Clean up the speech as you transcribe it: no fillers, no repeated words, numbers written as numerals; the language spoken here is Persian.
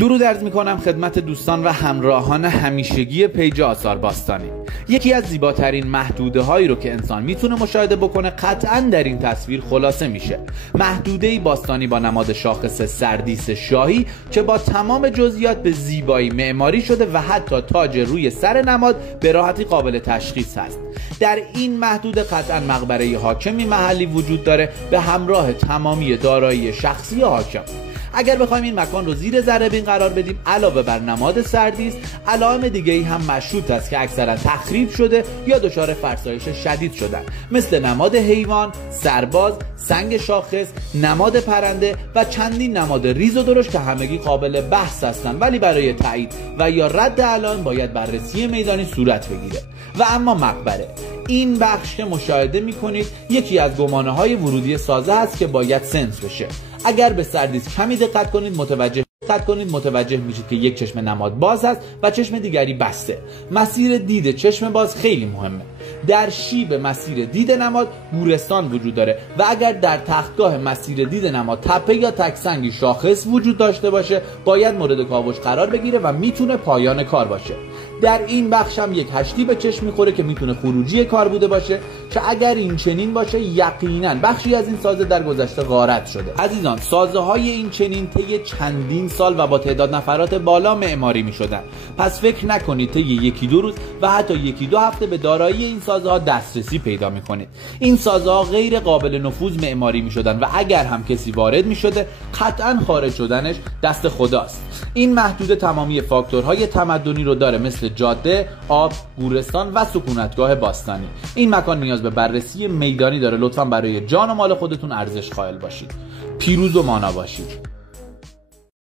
درود عرض میکنم خدمت دوستان و همراهان همیشگی پیج آثار باستانی. یکی از زیباترین محدوده هایی رو که انسان میتونه مشاهده بکنه قطعا در این تصویر خلاصه میشه. محدوده باستانی با نماد شاخص سردیس شاهی که با تمام جزئیات به زیبایی معماری شده و حتی تاج روی سر نماد به راحتی قابل تشخیص هست. در این محدوده قطعا مقبره حاکمی محلی وجود داره به همراه تمامی دارایی شخصی حاکم. اگر بخوایم این مکان رو زیر ذره بین قرار بدیم، علاوه بر نماد سردیس، علائم دیگه‌ای هم مشهود است که اکثرا تخریب شده یا دچار فرسایش شدید شدن، مثل نماد حیوان، سرباز، سنگ شاخص، نماد پرنده و چندین نماد ریز و درشت که همگی قابل بحث هستند، ولی برای تایید و یا رد علائم باید بررسی میدانی صورت بگیره. و اما مقبره، این بخش که مشاهده میکنید یکی از گمانه های ورودی سازه هست که باید سنس بشه. اگر به سردیس کمی دقت کنید متوجه میشید که یک چشم نماد باز هست و چشم دیگری بسته. مسیر دید چشم باز خیلی مهمه. در شیب مسیر دید نماد گورستان وجود داره و اگر در تختگاه مسیر دید نماد تپه یا تکسنگی شاخص وجود داشته باشه باید مورد کاوش قرار بگیره و میتونه پایان کار باشه. در این بخش هم یک هشتی به چشم میخوره که میتونه خروجی کار بوده باشه که اگر این چنین باشه یقینا بخشی از این سازه در گذشته غارت شده. عزیزان، سازه های این چنین طی چندین سال و با تعداد نفرات بالا معماری میشدن، پس فکر نکنید طی یکی دو روز و حتی یکی دو هفته به دارایی این سازه ها دسترسی پیدا میکنید. این سازه ها غیر قابل نفوذ معماری میشدن و اگر هم کسی وارد میشده قطعا خارج شدنش دست خداست. این محدوده تمامی فاکتورهای تمدنی رو داره، مثل جاده، آب، گورستان و سکونتگاه باستانی. این مکان نیاز به بررسی میدانی داره. لطفاً برای جان و مال خودتون ارزش قائل باشید. پیروز و مانا باشید.